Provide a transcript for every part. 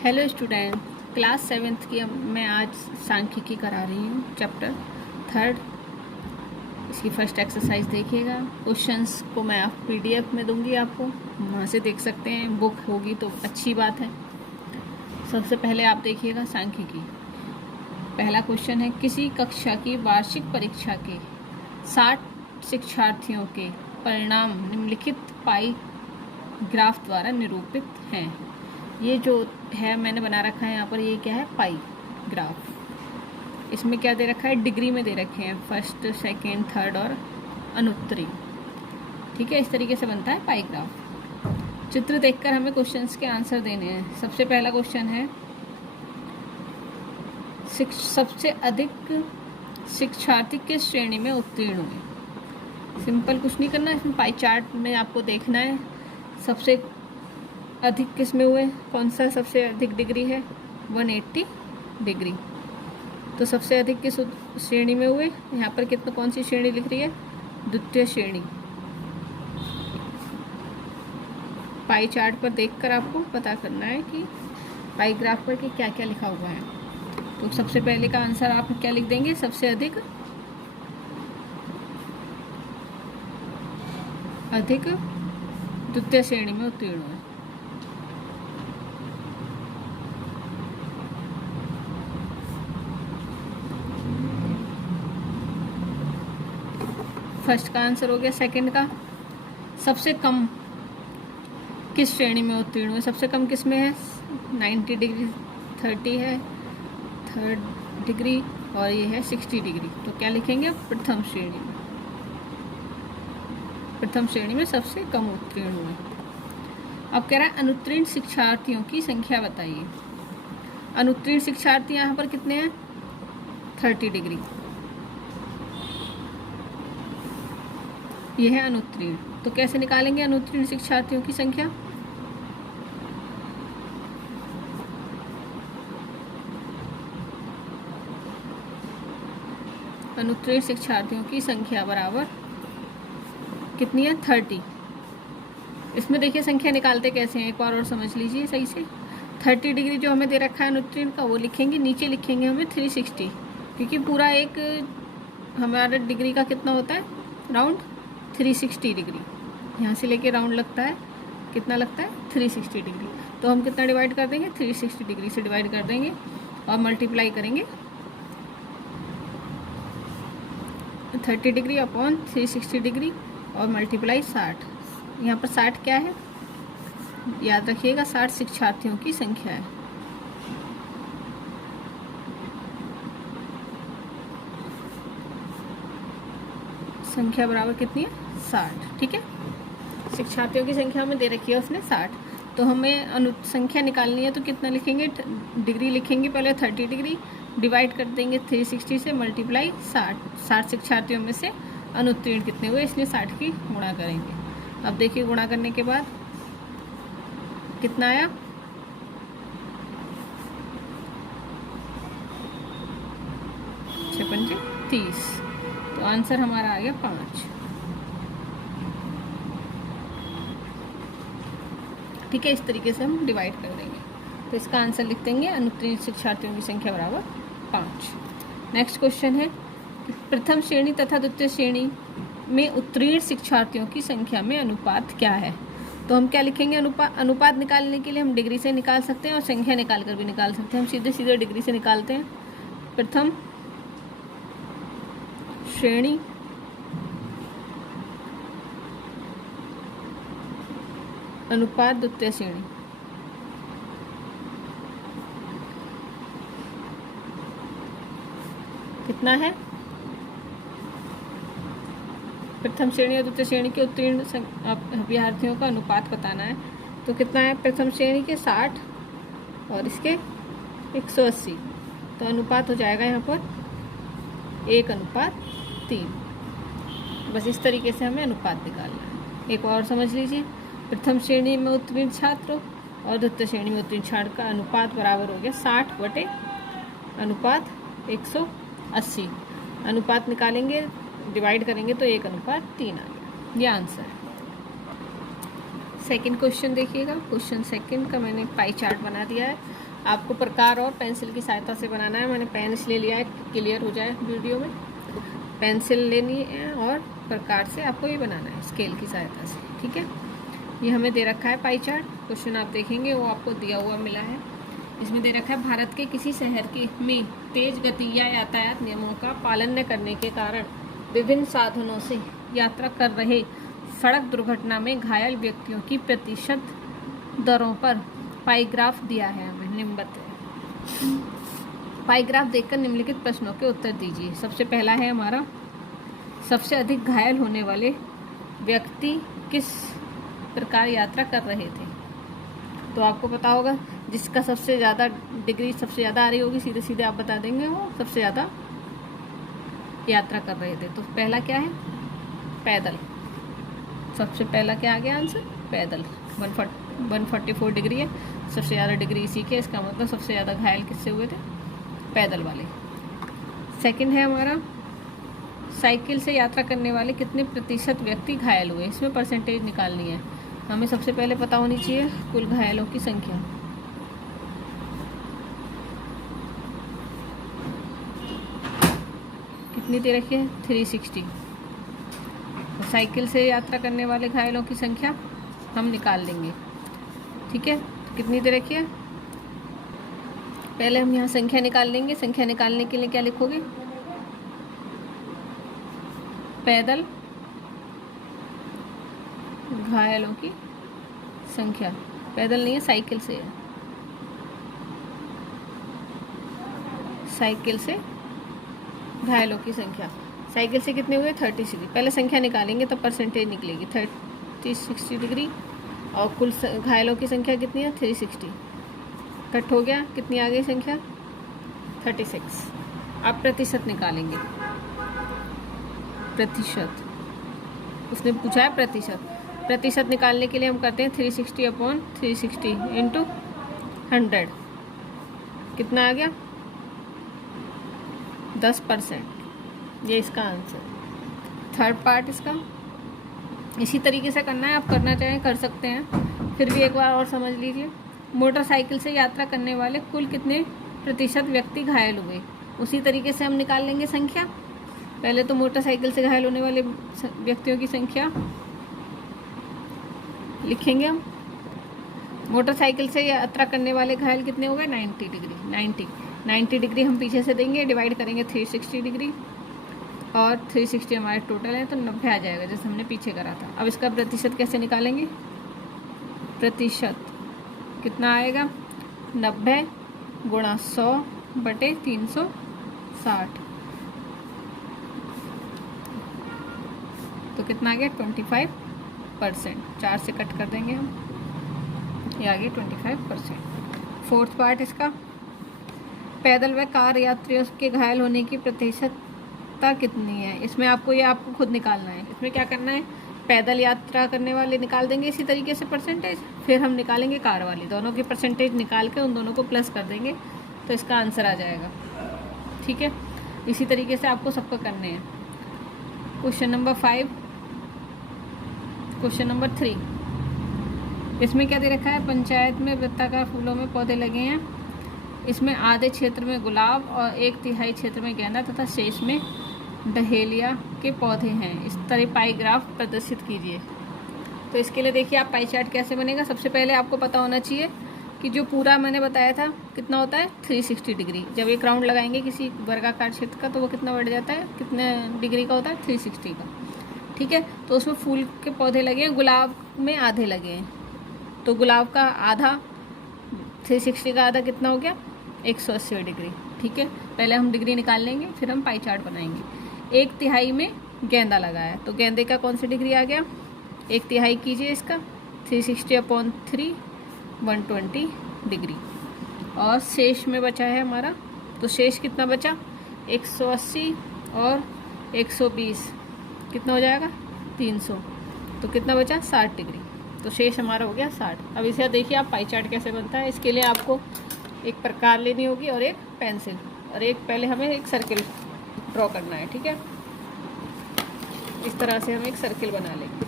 Hello student, class 7th की मैं आज सांख्यिकी करा रही हूँ, चैप्टर 3। इसकी फर्स्ट एक्सरसाइज देखिएगा। क्वेश्चंस को मैं आप पीडीएफ में दूंगी, आपको वहाँ से देख सकते हैं। बुक होगी तो अच्छी बात है। सबसे पहले आप देखिएगा सांख्यिकी। पहला क्वेश्चन है, किसी कक्षा की वार्षिक परीक्षा के 60 शिक्षार्थियों के परिणाम निम्नलिखित पाई ग्राफ द्वारा निरूपित हैं। ये जो है मैंने बना रखा है यहाँ पर, ये क्या है? पाई ग्राफ। इसमें क्या दे रखा है? डिग्री में दे रखे हैं, फर्स्ट, सेकंड, थर्ड और अनुत्तरी। ठीक है, इस तरीके से बनता है पाई ग्राफ। चित्र देखकर हमें क्वेश्चंस के आंसर देने हैं। सबसे पहला क्वेश्चन है, सबसे अधिक शिक्षार्थी किस श्रेणी में उत्तीर्ण हुए? सिंपल, कुछ नहीं करना। इसमें पाई चार्ट में आपको देखना है सबसे अधिक किस में हुए, कौन सा सबसे अधिक डिग्री है? 180 डिग्री। तो सबसे अधिक किस श्रेणी में हुए? यहाँ पर कितना, कौन सी श्रेणी लिख रही है? द्वितीय श्रेणी। पाई चार्ट पर देखकर आपको पता करना है कि पाई ग्राफ पर क्या क्या लिखा हुआ है। तो सबसे पहले का आंसर आप क्या लिख देंगे? सबसे अधिक द्वितीय श्रेणी में उत्तीर्ण हुए। फर्स्ट का आंसर हो गया। सेकंड का, सबसे कम किस श्रेणी में उत्तीर्ण हुए? सबसे कम किस में है? 90 डिग्री, 30 है थर्ड डिग्री, और ये है 60 डिग्री। तो क्या लिखेंगे? प्रथम श्रेणी में। प्रथम श्रेणी में सबसे कम उत्तीर्ण हुए। अब कह रहा है अनुत्तीर्ण शिक्षार्थियों की संख्या बताइए। अनुत्तीर्ण शिक्षार्थी यहाँ पर कितने हैं? 30 डिग्री। यह है अनुत्तीर्ण। तो कैसे निकालेंगे अनुत्तीर्ण शिक्षार्थियों की संख्या? अनुत्तीर्ण शिक्षार्थियों की संख्या बराबर कितनी है? 30। इसमें देखिए संख्या निकालते कैसे हैं, एक बार और समझ लीजिए सही से। 30 डिग्री जो हमें दे रखा है अनुत्तीर्ण का, वो लिखेंगे, नीचे लिखेंगे हमें 360, क्योंकि पूरा एक हमारा डिग्री का कितना होता है? Round 360 degree. यहाँ से लेके राउंड लगता है, कितना लगता है? 360 डिग्री। तो हम कितना डिवाइड कर देंगे? 360 डिग्री से डिवाइड कर देंगे और मल्टीप्लाई करेंगे 30 डिग्री अपॉन 360 डिग्री और मल्टीप्लाई 60। यहाँ पर 60 क्या है? याद रखिएगा, 60 शिक्षार्थियों की संख्या है। संख्या बराबर कितनी है? 60। ठीक है, शिक्षार्थियों की संख्या हमें दे रखी है उसने 60। तो हमें संख्या निकालनी है, तो कितना लिखेंगे? डिग्री लिखेंगे पहले 30 डिग्री, डिवाइड कर देंगे 360 से, मल्टीप्लाई 60 शिक्षार्थियों में से अनुत्तीर्ण कितने हुए, इसलिए 60 की गुणा करेंगे। अब देखिए गुणा करने के बाद कितना आया? 6 पंजे 30। तो आंसर हमारा आ गया 5। ठीक है, इस तरीके से हम डिवाइड कर देंगे। तो इसका आंसर लिख देंगे, अनुत्तीर्ण शिक्षार्थियों की संख्या बराबर 5। नेक्स्ट क्वेश्चन है, प्रथम श्रेणी तथा द्वितीय श्रेणी में उत्तीर्ण शिक्षार्थियों की संख्या में अनुपात क्या है? तो हम क्या लिखेंगे? अनुपात निकालने के लिए हम डिग्री से निकाल सकते हैं और संख्या निकाल कर भी निकाल सकते हैं। हम सीधे सीधे डिग्री से निकालते हैं। प्रथम श्रेणी अनुपात द्वितीय श्रेणी। कितना है? प्रथम श्रेणी और द्वितीय श्रेणी के उत्तीर्ण अभ्यर्थियों का अनुपात बताना है। तो कितना है? प्रथम श्रेणी के 60 और इसके 180। तो अनुपात हो जाएगा यहाँ पर 1:3। बस इस तरीके से हमें अनुपात निकालना है। एक और समझ लीजिए, प्रथम श्रेणी में उत्तीर्ण छात्र और द्वितीय श्रेणी में उत्तीर्ण छात्र का अनुपात बराबर हो गया 60 बटे अनुपात 180। अनुपात निकालेंगे, डिवाइड करेंगे तो 1:3 आ गया। ये आंसर है। सेकंड क्वेश्चन देखिएगा। क्वेश्चन सेकंड का मैंने पाई चार्ट बना दिया है। आपको प्रकार और पेंसिल की सहायता से बनाना है। मैंने पेन इसलिए लिया है क्लियर हो जाए वीडियो में। पेंसिल लेनी है और प्रकार से आपको ये बनाना है स्केल की सहायता से, ठीक है। ये हमें दे रखा है पाई चार्ट। क्वेश्चन आप देखेंगे वो आपको दिया हुआ मिला है। इसमें दे रखा है भारत के किसी शहर में तेज गति या यातायात नियमों का पालन न करने के कारण विभिन्न साधनों से यात्रा कर रहे सड़क दुर्घटना में घायल व्यक्तियों की प्रतिशत दरों पर पाईग्राफ दिया है। हमें निम्नलिखित पाईग्राफ देखकर निम्नलिखित प्रश्नों के उत्तर दीजिए। सबसे पहला है हमारा, सबसे अधिक घायल होने वाले व्यक्ति किस प्रकार यात्रा कर रहे थे। तो आपको पता होगा जिसका सबसे ज़्यादा डिग्री सबसे ज़्यादा आ रही होगी, सीधे सीधे आप बता देंगे वो सबसे ज़्यादा यात्रा कर रहे थे। तो पहला क्या है, पैदल। सबसे पहला क्या आ गया आंसर, पैदल। 144 डिग्री है, सबसे ज़्यादा डिग्री इसी के, इसका मतलब सबसे ज़्यादा घायल किससे हुए थे, पैदल वाले। सेकंड है हमारा, साइकिल से यात्रा करने वाले कितने प्रतिशत व्यक्ति घायल हुए। इसमें परसेंटेज निकालनी है हमें। सबसे पहले पता होनी चाहिए कुल घायलों की संख्या। कितनी दे रखी है, 360। तो साइकिल से यात्रा करने वाले घायलों की संख्या हम निकाल लेंगे, ठीक है। तो कितनी दे रखी है, पहले हम यहाँ संख्या निकाल लेंगे। संख्या निकालने के लिए क्या लिखोगे, पैदल घायलों की संख्या। पैदल नहीं है, साइकिल से है। साइकिल से घायलों की संख्या, साइकिल से कितने हुए, 36। पहले संख्या निकालेंगे तो परसेंटेज निकलेगी 60 डिग्री। और कुल घायलों की संख्या कितनी है, 360। कट हो गया, कितनी आ गई संख्या, 36। अब प्रतिशत निकालेंगे। प्रतिशत उसने पूछा है प्रतिशत। प्रतिशत निकालने के लिए हम करते हैं 360/360 इंटू 100। कितना आ गया, 10%। ये इसका आंसर। थर्ड पार्ट इसका इसी तरीके से करना है, आप करना चाहें कर सकते हैं, फिर भी एक बार और समझ लीजिए। मोटरसाइकिल से यात्रा करने वाले कुल कितने प्रतिशत व्यक्ति घायल हुए, उसी तरीके से हम निकाल लेंगे संख्या। पहले तो मोटरसाइकिल से घायल होने वाले व्यक्तियों की संख्या लिखेंगे हम। मोटरसाइकिल से यात्रा करने वाले घायल कितने हो गए, 90 डिग्री। 90 डिग्री हम पीछे से देंगे, डिवाइड करेंगे 360 डिग्री, और 360 हमारे टोटल है तो 90 आ जाएगा जैसे हमने पीछे करा था। अब इसका प्रतिशत कैसे निकालेंगे, प्रतिशत कितना आएगा, 90 गुणा 100/360। तो कितना आ गया, 25%। 4 से कट कर देंगे हम, ये आ गया 25%। फोर्थ पार्ट इसका, पैदल व कार यात्रियों के घायल होने की प्रतिशतता कितनी है। इसमें आपको ये आपको खुद निकालना है। इसमें क्या करना है, पैदल यात्रा करने वाले निकाल देंगे इसी तरीके से परसेंटेज, फिर हम निकालेंगे कार वाली। दोनों की परसेंटेज निकाल के उन दोनों को प्लस कर देंगे तो इसका आंसर आ जाएगा, ठीक है। इसी तरीके से आपको सबको करने हैं। क्वेश्चन नंबर 5, क्वेश्चन नंबर 3, इसमें क्या दे रखा है, पंचायत में वृत्ताकार फूलों में पौधे लगे हैं। इसमें आधे क्षेत्र में गुलाब और 1/3 क्षेत्र में गेंदा तथा शेष में डहेलिया के पौधे हैं। इस तरह पाई ग्राफ प्रदर्शित कीजिए। तो इसके लिए देखिए आप पाई चार्ट कैसे बनेगा। सबसे पहले आपको पता होना चाहिए कि जो पूरा मैंने बताया था कितना होता है, 360 डिग्री। जब एक राउंड लगाएंगे किसी वर्गाकार क्षेत्र का तो वो कितना बढ़ जाता है, कितने डिग्री का होता है, 360 का, ठीक है। तो उसमें फूल के पौधे लगे हैं, गुलाब में आधे लगे हैं। तो गुलाब का आधा, 360 का आधा कितना हो गया, 180 डिग्री, ठीक है। पहले हम डिग्री निकाल लेंगे फिर हम पाई चार्ट बनाएंगे। 1/3 में गेंदा लगा है तो गेंदे का कौन सी डिग्री आ गया, 1/3 कीजिए इसका, 360/3 120 डिग्री। और शेष में बचा है हमारा, तो शेष कितना बचा, 180 और 120 कितना हो जाएगा, 300। तो कितना बचा, 60 डिग्री। तो शेष हमारा हो गया 60। अब इसे देखिए आप पाई चार्ट कैसे बनता है। इसके लिए आपको एक प्रकार लेनी होगी और एक पेंसिल, और एक पहले हमें एक सर्किल ड्रॉ करना है, ठीक है। इस तरह से हम एक सर्किल बना लेंगे।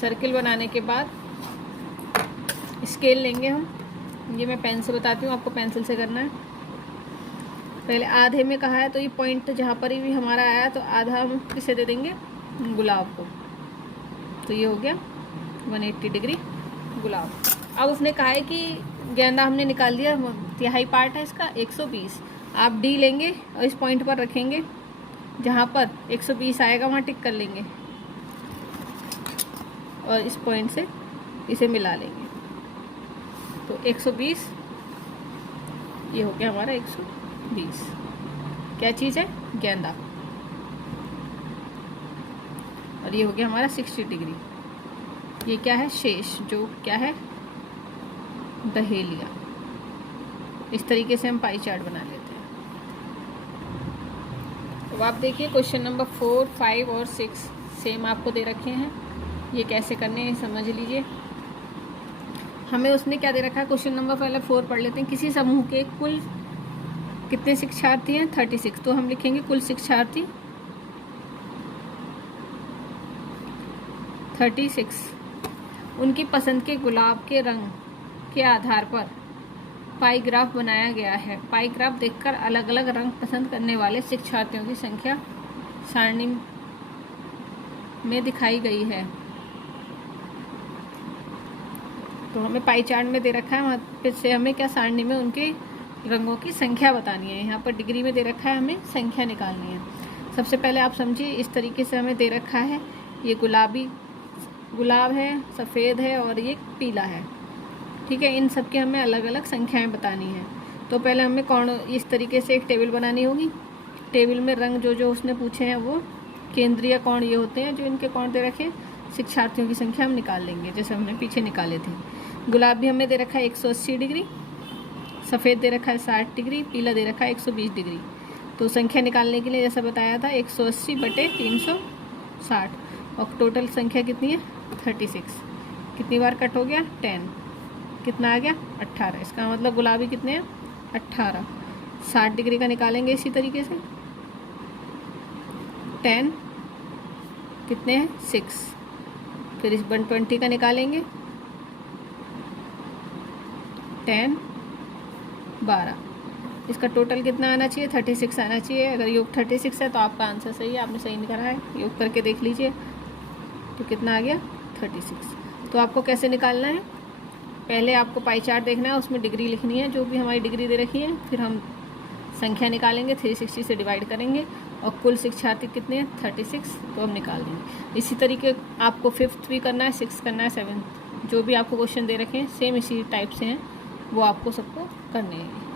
सर्किल बनाने के बाद स्केल लेंगे हम, ये मैं पेन से बताती हूँ, आपको पेंसिल से करना है। पहले आधे में कहा है तो ये पॉइंट जहाँ पर भी हमारा आया तो आधा हम किसे दे देंगे, गुलाब को। तो ये हो गया 180 डिग्री गुलाब। अब उसने कहा है कि गेंदा हमने निकाल दिया, तिहाई पार्ट है इसका 120। आप डी लेंगे और इस पॉइंट पर रखेंगे, जहाँ पर 120 आएगा वहाँ टिक कर लेंगे और इस पॉइंट से इसे मिला लेंगे। तो 120 ये हो गया हमारा 120। क्या चीज़ है, गेंदा। और ये हो गया हमारा 60 डिग्री। ये क्या है, शेष, जो क्या है, दहेलिया। इस तरीके से हम पाई चार्ट बना लेते हैं। तो आप देखिए क्वेश्चन नंबर 4, 5 और 6 सेम आपको दे रखे हैं। ये कैसे करने हैं समझ लीजिए। हमें उसने क्या दे रखा है, क्वेश्चन नंबर पहले 4 पढ़ लेते हैं। किसी समूह के कुल कितने शिक्षार्थी हैं, 36। तो हम लिखेंगे कुल शिक्षार्थी 36। उनकी पसंद के गुलाब के रंग के आधार पर पाई ग्राफ बनाया गया है। पाई ग्राफ देखकर अलग अलग रंग पसंद करने वाले शिक्षार्थियों की संख्या सारणी में दिखाई गई है। तो हमें पाई चार्ट में दे रखा है, वहाँ पे से हमें क्या सारणी में उनके रंगों की संख्या बतानी है। यहाँ पर डिग्री में दे रखा है, हमें संख्या निकालनी है। सबसे पहले आप समझिए, इस तरीके से हमें दे रखा है, ये गुलाब है, सफ़ेद है और ये पीला है। ठीक है, इन सब के हमें अलग अलग संख्याएं बतानी है। तो पहले हमें इस तरीके से एक टेबल बनानी होगी। टेबल में रंग जो जो उसने पूछे हैं वो केंद्रीय कोण ये होते हैं जो इनके कोण दे रखे, शिक्षार्थियों की संख्या हम निकाल लेंगे जैसे हमने पीछे निकाले थे। गुलाब भी हमें दे रखा है 180 डिग्री, सफ़ेद दे रखा है 60 डिग्री, पीला दे रखा है 120 डिग्री। तो संख्या निकालने के लिए जैसा बताया था 180 बटे 360 और टोटल संख्या कितनी है 36। कितनी बार कट हो गया 10, कितना आ गया 18। इसका मतलब गुलाबी कितने हैं 18। 60 डिग्री का निकालेंगे इसी तरीके से, 10 कितने हैं 6। फिर इस 120 का निकालेंगे, 10 12। इसका टोटल कितना आना चाहिए 36 आना चाहिए। अगर योग 36 है तो आपका आंसर सही है, आपने सही निकाला है। योग करके देख लीजिए तो कितना आ गया 36। तो आपको कैसे निकालना है, पहले आपको पाई चार्ट देखना है, उसमें डिग्री लिखनी है जो भी हमारी डिग्री दे रखी है। फिर हम संख्या निकालेंगे, 360 से डिवाइड करेंगे और कुल शिक्षार्थी कितने हैं 36, तो हम निकाल देंगे। इसी तरीके आपको 5th भी करना है, 6th करना है, 7th, जो भी आपको क्वेश्चन दे रखे हैं सेम इसी टाइप से हैं, वो आपको सबको करने हैं।